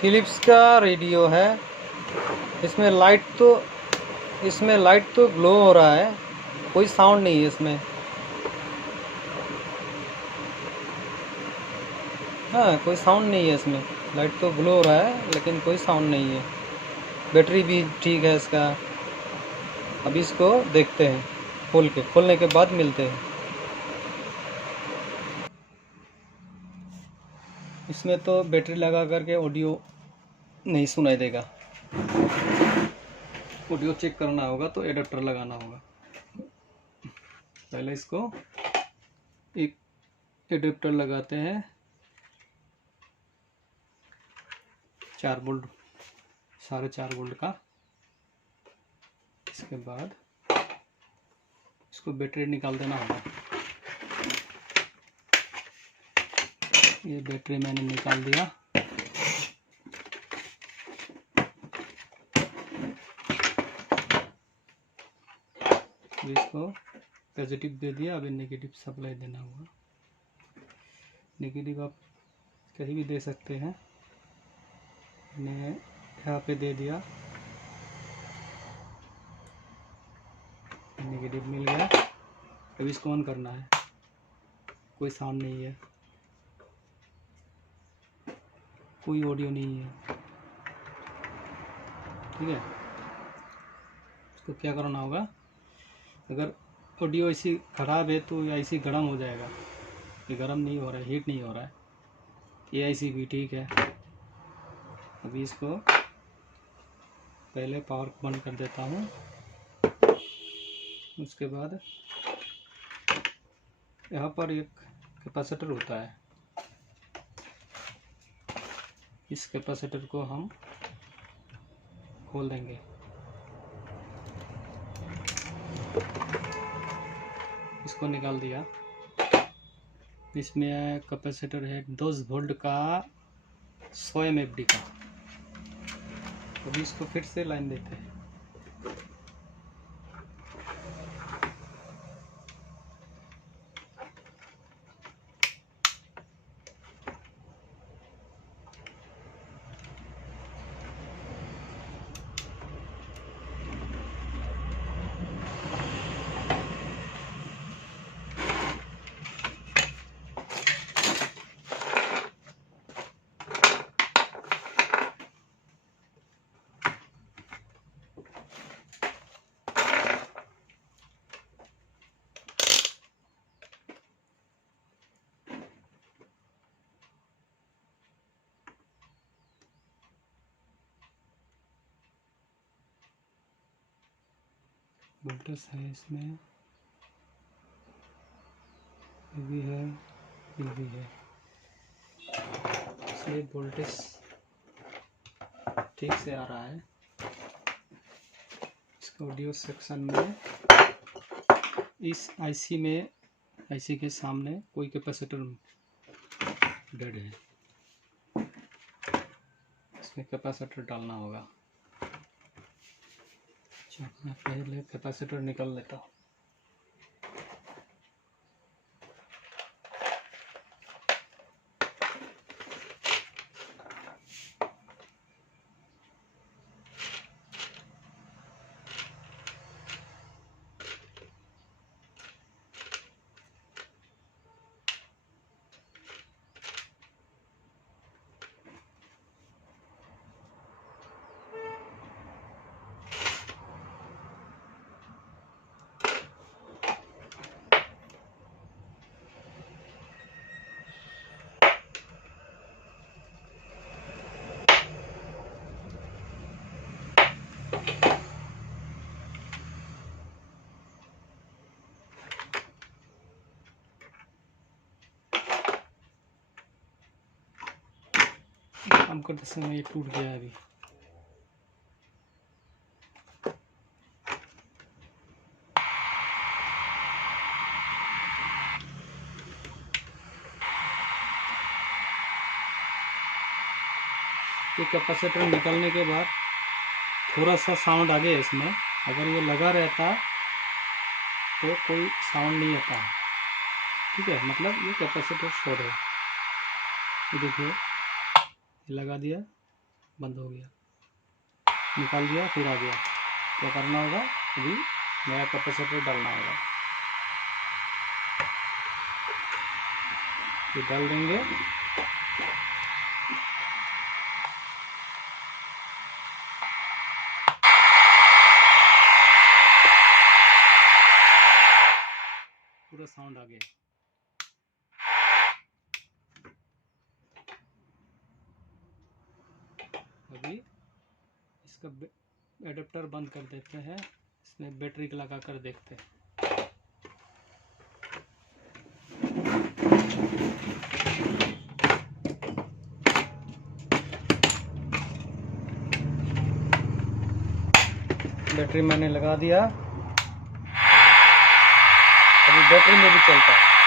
Philips का radio है। इसमें लाइट तो ग्लो हो रहा है, कोई साउंड नहीं है इसमें। हाँ, कोई साउंड नहीं है इसमें। लाइट तो ग्लो हो रहा है लेकिन कोई साउंड नहीं है। बैटरी भी ठीक है इसका। अभी इसको देखते हैं, खोलने के बाद मिलते हैं। इसमें तो बैटरी लगा करके ऑडियो नहीं सुनाई देगा। ऑडियो चेक करना होगा तो एडाप्टर लगाना होगा। पहले इसको एक एडाप्टर लगाते हैं 4 वोल्ट, 4.5 वोल्ट का। इसके बाद इसको बैटरी निकाल देना होगा। ये बैटरी मैंने निकाल दिया। इसको पॉजिटिव दे दिया, अभी नेगेटिव सप्लाई देना होगा। नेगेटिव आप कहीं भी दे सकते हैं। मैंने यहाँ पे दे दिया, नेगेटिव मिल गया। अभी इसको ऑन करना है। कोई साउंड नहीं है, कोई ऑडियो नहीं है। ठीक है, इसको क्या करना होगा, अगर ऑडियो ऐसी ख़राब है तो ऐसी गर्म हो जाएगा। ये गर्म नहीं हो रहा है, हीट नहीं हो रहा है। ये ऐसी भी ठीक है। अभी इसको पहले पावर बंद कर देता हूँ। उसके बाद यहाँ पर एक कैपेसिटर होता है। इस कैपेसिटर को हम खोल देंगे। इसको निकाल दिया। इसमें कैपेसिटर है 10 वोल्ट का 100 mFD का। अभी इसको फिर से लाइन देते हैं। वोल्टेज है इसमें, ये भी है, ये भी है। इसलिए वोल्टेज ठीक से आ रहा है। इसका ऑडियो सेक्शन में इस आईसी के सामने कोई कैपेसिटर डेड है। इसमें कैपेसिटर डालना होगा। मैं पहले कैपेसिटर निकाल लेता हूँ। काम करते समय ये टूट गया है। अभी ये कैपेसिटर निकलने के बाद थोड़ा सा साउंड आ गया इसमें। अगर ये लगा रहता तो कोई साउंड नहीं आता है। ठीक है, मतलब ये कैपेसिटर शॉर्ट है। ये देखिए, लगा दिया, बंद हो गया, निकाल दिया, फिर आ गया। क्या करना होगा, अभी नया कैपेसिटर डालना होगा। ये डाल देंगे, पूरा साउंड आ गया। अभी इसका एडाप्टर बंद कर देते हैं, इसमें बैटरी लगा कर देखते हैं। बैटरी मैंने लगा दिया, अभी बैटरी में भी चलता है।